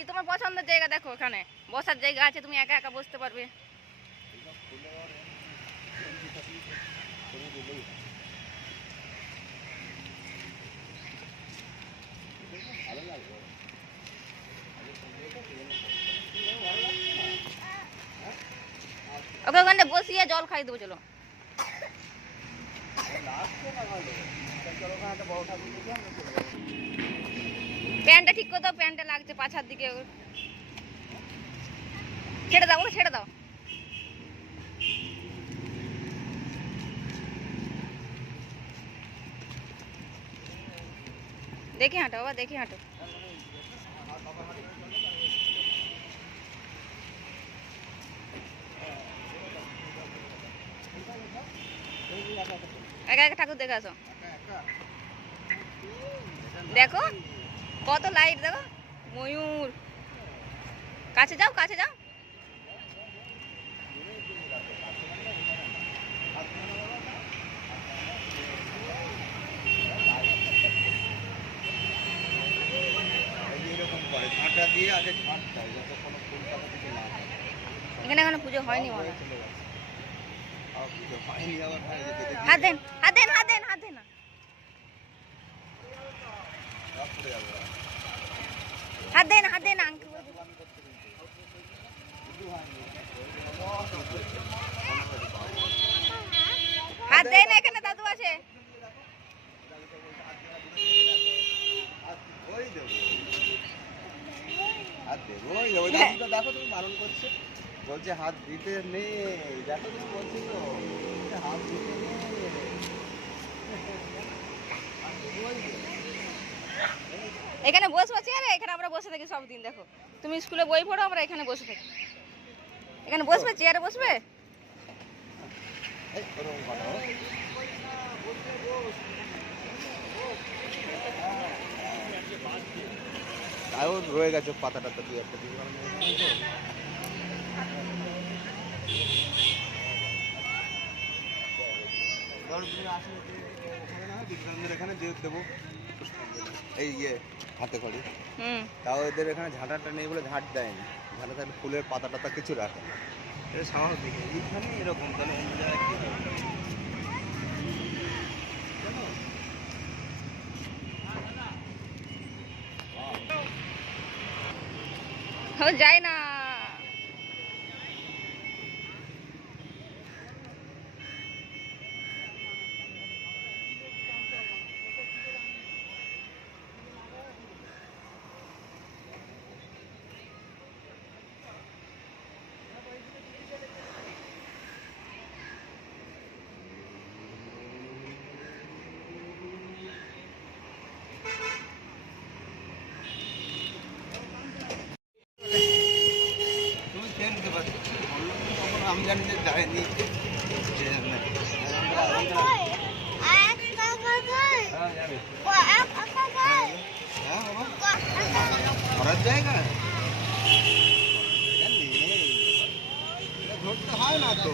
দিচ্ছি, তোমার পছন্দের জায়গা দেখো, এখানে বসার জায়গা আছে, তুমি একা একা বসতে পারবে। ওকে ওখানে বসিয়ে জল খাই দেবো, চলো। প্যান্টটা ঠিক করে দাও, প্যান্টটা লাগছে পাছার দিকে। ছেড়ে দাও, ওকে ছেড়ে দাও। দেখে হাঁটো বাবা, দেখে হাঁটো। একা একা ঠাকুর দেখে আসো। দেখো কত লাইট, দেখো ময়ূর। কাছে যাও, কাছে যাও। এখানে এখানে পুজো হয়নি মনে হয়। হাত দেন, হাত দেন, হাত দেন, হাত দেন না। হাত দেন, হাত দেন। হাত দেন, এখানে দাদু আছে। দেখো তুমি বারণ করছো, বলছে হাত দিতে নেই। দেখো তুমি বলছি তো হাত দিতে নেই। এখানে বসবো চেয়ারে, এখানে আমরা বসে থাকি সব দিন। দেখো তুমি স্কুলে বই পড়ো, আমরা এখানে বসে থাকি। এখানে বসবে, চেয়ারে বসবে। তাও রয়ে গেছে পাতাটা তো দুই একটা দিন। এখানে দেবো এই ইয়ে হাতে খড়ি, তাও এদের এখানে ঝাঁটাটা নেই বলে ঝাঁট দেয়নি। ঝাঁটাটা ফুলের পাতা টাতা কিছু রাখে না, এটা স্বাভাবিক। এইখানে এরকম তাহলে অন্য জায়গায় কি যায় না। আমি জানি যে যায়নি। করার জায়গা ধরতে হয় না তো।